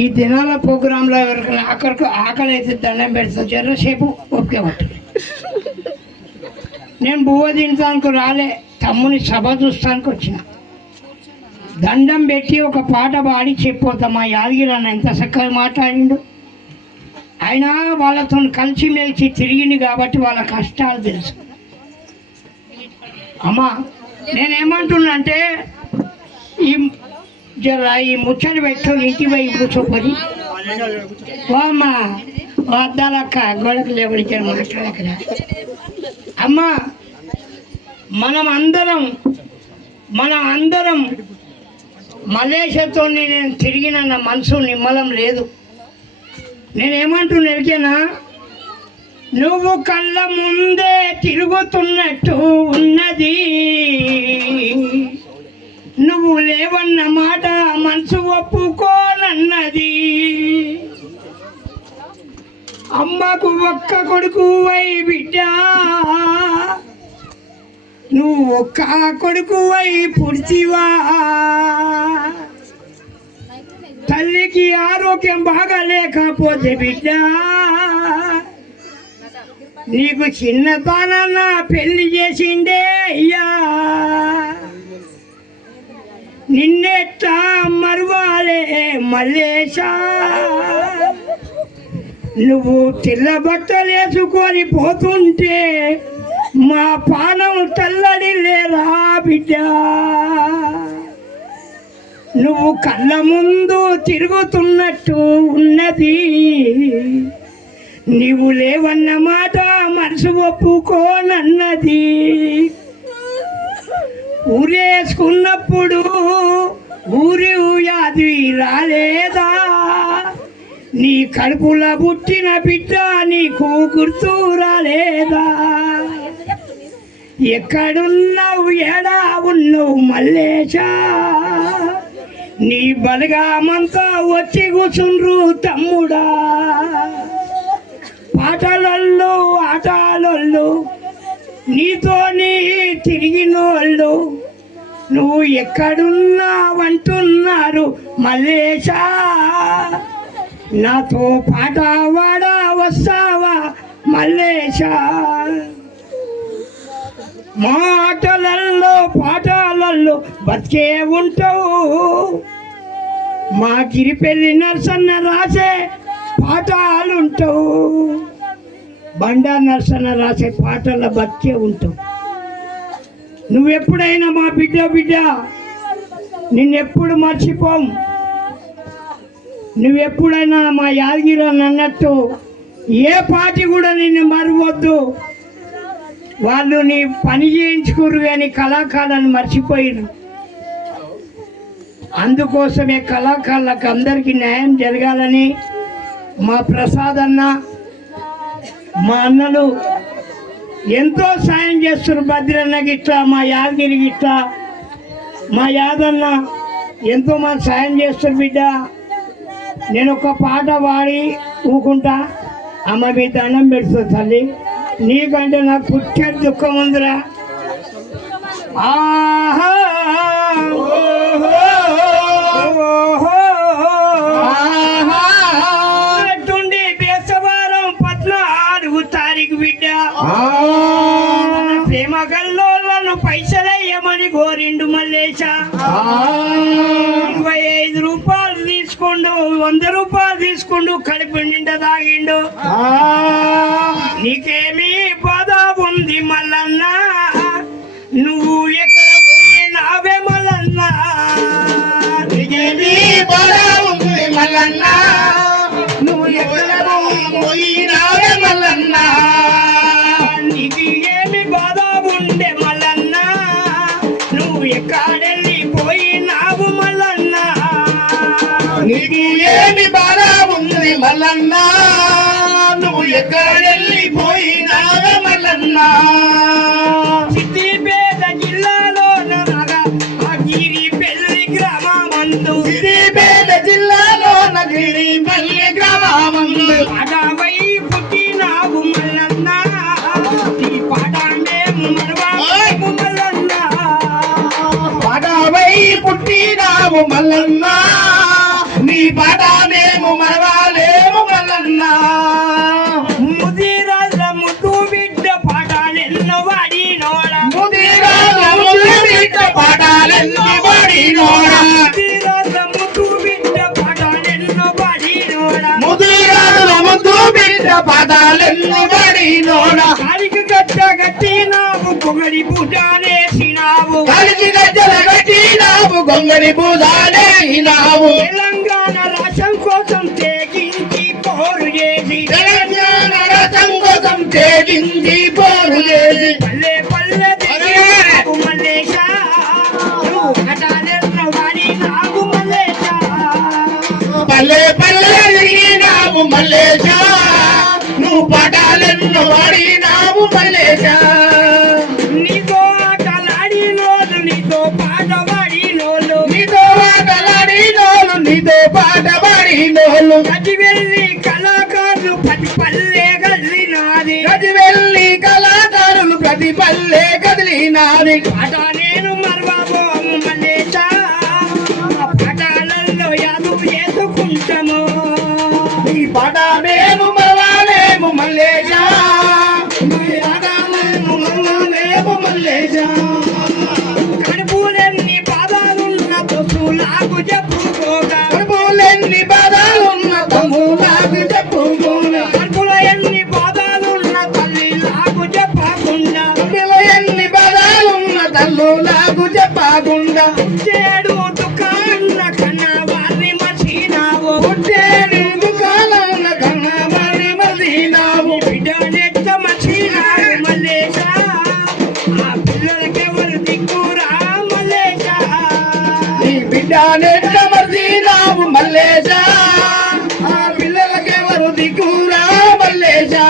ఈ దినాల ప్రోగ్రాంలో ఎవరికైనా ఆకలి అయితే దండం పెడతా జరసేపు ఓకే పట్టు. నేను బువ్వ తినటానికి రాలే, తమ్ముని సభ చూస్తానికి వచ్చిన. దండం పెట్టి ఒక పాట పాడి చెప్పొద్దా మా యాదగిరి అన్న ఎంత చక్కగా మాట్లాడిండు. ఆయన వాళ్ళతో కలిసిమెలిసి తిరిగింది కాబట్టి వాళ్ళ కష్టాలు తెలుసు. అమ్మా నేనేమంటున్నా అంటే ఈ ముచ్చట పెట్టుకొని ఇంటి పోయి కూర్చోపని అమ్మా వద్దాలక్క గొడవకు లేవడిచారు మాట్లాడకరా. అమ్మా మనం అందరం మలేషియాతో నేను తిరిగిన నా మనసు నిమ్మలం లేదు. నేనేమంటున్నా ఎరికేనా, నువ్వు కళ్ళ ముందే తిరుగుతున్నట్టు ఉన్నది, నువ్వు లేవన్న మాట మనసు ఒప్పుకోనన్నది. అమ్మకు ఒక్క కొడుకు వై బిడ్డ, నువ్వు ఒక్క కొడుకు వై పుడితివా, తల్లికి ఆరోగ్యం బాగా లేకపోతే బిడ్డ నీకు చిన్నతనాన పెళ్లి చేసిండే అయ్యా, నిన్నెట్టా మరువాలే మల్లేశా, నువ్వు తెల్ల బట్టలు వేసుకొని పోతుంటే మా పానం తల్లడి లేరా బిడ్డ, నువ్వు కళ్ళ ముందు తిరుగుతున్నట్టు ఉన్నది, నీవు లేవన్న మాట మనసు ఒప్పుకోనన్నది. ఊరేసుకున్నప్పుడు ఊరి యాది రాలేదా, నీ కడుపులో పుట్టిన బిడ్డ నీకు గుర్తు రాలేదా, ఎక్కడున్నావు ఏడా ఉన్నావు మల్లేశా, నీ బలగామంతా వచ్చి కూర్చుండ్రు తమ్ముడా, పాటలల్లో ఆటలల్లో నీతోని తిరిగినోళ్ళు, నువ్వు ఎక్కడున్నావంటున్నారు మల్లేశా, నాతో పాట వాడా వస్తావా మల్లేశా. మాటలల్లో పాటలల్లో బతికే ఉంటావు, మా గిరిపెల్లి నర్సన్న రాసే పాఠాలుంటావు, బండా నర్సన్న రాసే పాటల బతికే ఉంటావు. నువ్వెప్పుడైనా మా బిడ్డ నిన్నెప్పుడు మర్చిపోం. నువ్వెప్పుడైనా మా యాదగిరి అన్నట్టు ఏ పార్టీ కూడా నిన్ను మరవద్దు. వాళ్ళు నీ పని చేయించుకోరు కానీ కళాకారులను మర్చిపోయారు. అందుకోసమే కళాకారులకు అందరికీ న్యాయం జరగాలని మా ప్రసాద్ అన్న, మా అన్నలు ఎంతో సాయం చేస్తారు. భద్రన్న గిట్లా, మా యాదగిరి గిట్లా, మా యాదన్న ఎంతో మంది సాయం చేస్తారు బిడ్డ. నేను ఒక పాట పాడి ఊకుంటా, అమ్మ మీ దండం పెడుతుంది తల్లి, నీకంటే నాకు పుట్టే దుఃఖం ఉందిరా. ఆహా బేసవారం 14 తారీఖు బిడ్డ ప్రేమ గల్లోళ్ళను పైసలేయమని కోరిండు మల్లేశా. 25 రూపాయలు తీసుకుండు, 100 రూపాయలు తీసుకుండు, కడుపు నిండా తాగిండు. నీకేమీ బాధ ఉంది మల్లన్న, నువ్వు ఎక్కడ పోయినావే మల్లన్న, నీకేమీ బాధ ఉంది మల్లన్న, నువ్వు ఎక్కడ పోయినావే మల్లన్న, నీకు ఏమి బాధ ఉండే మల్లన్న, నువ్వు ఎక్కడెళ్ళి పోయినావు మల్లన్న, నీకు ఏమి బాధ ఉంది మల్లన్న, నువ్వు ఎక్కడెళ్ళి పోయినావే మల్లన్న. సిద్దిపేట జిల్లాలో గిరిపల్లి గ్రామమందు, సిద్దిపేట జిల్లాలో గిరిపల్లి గ్రామమందు పాటవై పుట్టినావు మల్లన్న, నీ పాట మేము మరవలేము మల్లన్న, పాటవై పుట్టినావు మల్లన్న, నీ పాట మేము మరవాలేము మల్లన్న ముదిరాజ ముద్దు బిడ్డ పాఠాలెన్నో వాడినోడా ముదిరాజ ముద్దు బిడ్డ పాఠాలెన్నో వాడినోడా ముదిరాజ ముద్దు బిడ్డ పాఠాలెన్నో వాడినోడా ముదిరాజుల ముద్దు బిడ్డ పాఠాలెన్నో వాడినోడా కాలికి గట్ట గట్టినావు పొగడి పూజానేసినావు కలిసి గజ్జల కట్టినావు గొంగడి పూజాలేసినావు తెలంగాణ రాష్ట్రం కోసం తెగించి పోరు చేసి తెలంగాణ రసం కోసం తేజింది పోరు చేసి పల్లె పల్లె తిరిగినావు మల్లేశా నువ్వు కటాలెన్నో వాడినావు మల్లేశా పల్లె పల్లె తిరిగినావు మల్లేశా నువ్వు పాఠాలెన్నో వాడినావు మల్లేశా నీతో ఆటలాడినోళ్ళు నీతో పాట వాడినోళ్ళు నీతో ఆటలాడినోళ్ళు నీతో పాట పాడినోళ్ళు గది వెళ్ళి కళాకారులు ప్రతి పల్లె గల్లినాది గది వెళ్ళి కళాకారులు ప్రతి పల్లె కదిలినాది పాట నేను మరవబోము మల్లేశా ఆ పాఠాలలో యాదు చేసుకుంటాము ఈ పాట మేము మరవాలేము మల్లేశా ఈ పాట మేము మరవాలేము మల్లేశా కడుపులెన్ని బాధలున్న తొసులాగు చెప్పుకోగా కడుపులెన్ని బాధలున్న తమ్ములకు చెప్పుకోగా కడుపుల ఎన్ని బాధలున్న తల్లి లాగు చెప్పకుండా కడుపులో ఎన్ని బాధలున్న తల్లులకు చెప్పకుండా చేడు దుఃఖాన్న కన్నా వారిని మర్చినావు పుట్టేడు దుకాణాల కన్నా మరి మదీనావు బిడ్డ నెట్ట మర్చినావు మల్లేశా ఆ పిల్లలకెవరు దిక్కురా మల్లేశా నీ బిడ్డ నెట్ట మదీనావు మల్లేశా ఆ పిల్లలకెవరు దిక్కురా మల్లేశా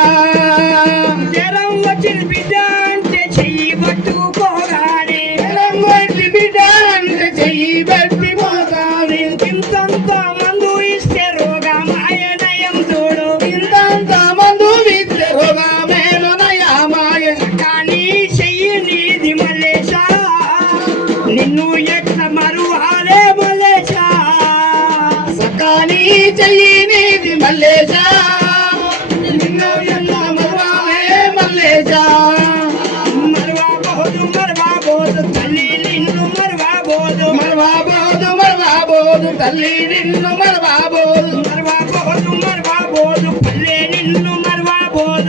జ్వరం వచ్చిన బిడ్డ అంటే చెయ్యి పట్టుకోగానే తెలంగాణ బిడ్డ అంటే చెయ్యి పెట్టి పోతాని ఇంతంత మందు ఇస్తే రోగమాయనయం చూడు ఇంతంత మందు విద్య రోగమేలు నయమాయ కానీ చెయ్యి నీది మల్లేశా నిన్ను ఎట్ల మరువాలే మల్లేశా సకాని చెయ్యి నీది మల్లేశా నిన్ను ఎల్ల మరవాలే మల్లేశా మరవాబోదు తల్లి నిన్ను మరవాబోదు మరవాబోదు తల్లి నిన్ను మరవాబోదు పల్లె నిన్ను మరవాబోదు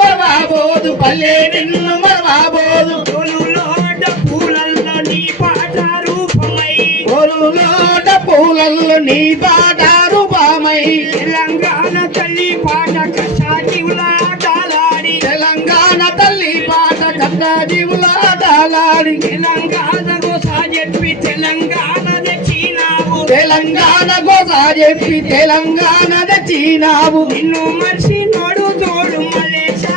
మరవాబోదు పల్లె నిన్ను మరవాబోదు తోలులోట పూలల్లో నీ పాట రూపమై ఒరులోట పూలల్లో నీ పాట రూపమై తెలంగాణ తల్లి పాట కషాటివులాటాలాడి తెలంగాణ తల్లి పాట కథా జీవులాడాలాడి తెలంగాణ గోసా చెప్పి తెలంగాణ తెచ్చినావు తెలంగాణ గోసా చెప్పి తెలంగాణ తెచ్చినావు నిన్ను మర్చి నోడు తోడు మలేశా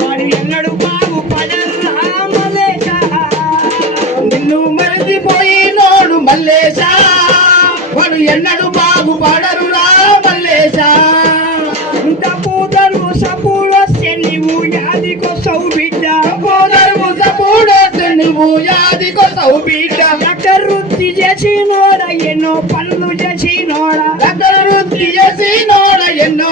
వాడు ఎన్నడు బాగుపడరా మలేశా నిన్ను మరిచిపోయినోడు మల్లేశా వాడు ఎన్నడు